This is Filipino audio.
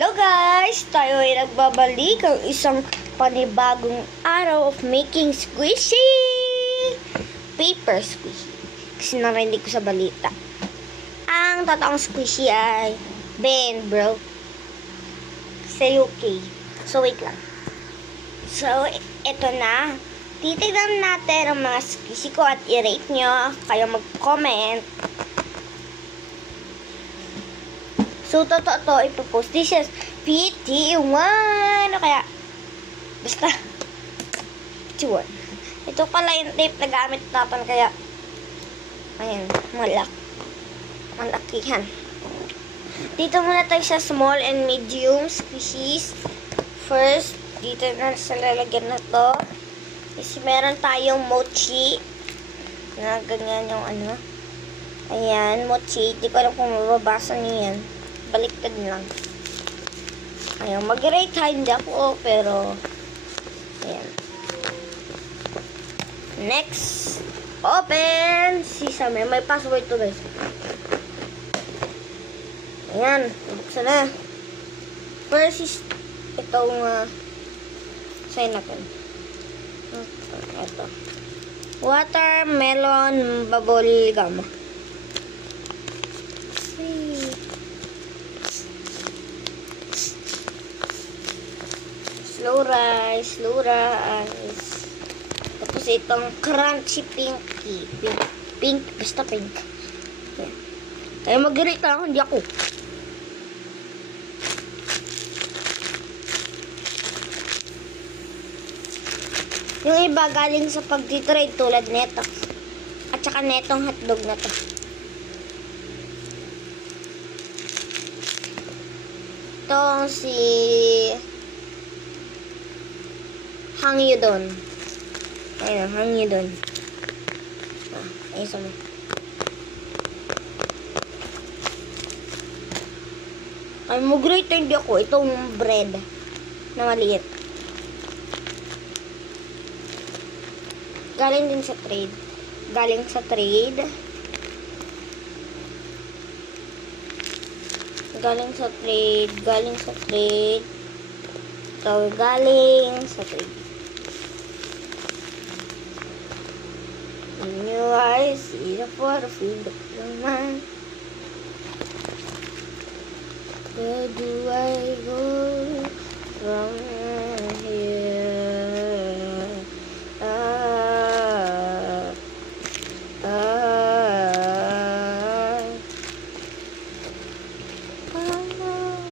Hello guys! Tayo ay nagbabalik ang isang panibagong araw of making squishy! Paper squishy. Kasi narinig ko sa balita. Ang totoong squishy ay Ben, bro. Sa UK. So, wait lang. So, eto na. Titignan natin ang mga squishy ko at i-rate nyo. Kayo mag-comment. So, totoo to, ipopost. This is PT1. Kaya, basta, PT1. Ito pala yung tape na gamit natin. Kaya, ayan, malakihan. Dito muna tayo sa small and medium squishies. First, dito na sa lalagyan na to. Kasi meron tayong mochi. Na ganyan yung ano. Ayan, mochi. Di ko alam kung mababasa niyo yan. Baliktad lang. Ayun, mag-rate high hindi ako, pero ayan. Next, open sesame. May password to, guys. Ayan, buksan na. First is itong sign natin. Ito. Watermelon bubble gum. Slow rise. Tapos itong crunchy pinky. Pink, basta pink. Ayan. Kaya mag-rate lang, hindi ako. Yung iba galing sa pag-trade tulad neto. At saka netong hotdog na to. Itong si Hangyudon. Ayun, Hangyudon. Ayun sa mo. Ay, mag-rate hindi ako. Itong bread na maliit. Galing din sa trade. Galing sa trade. Ito, galing sa trade. In your eyes, see the field of your mind. Where do I go from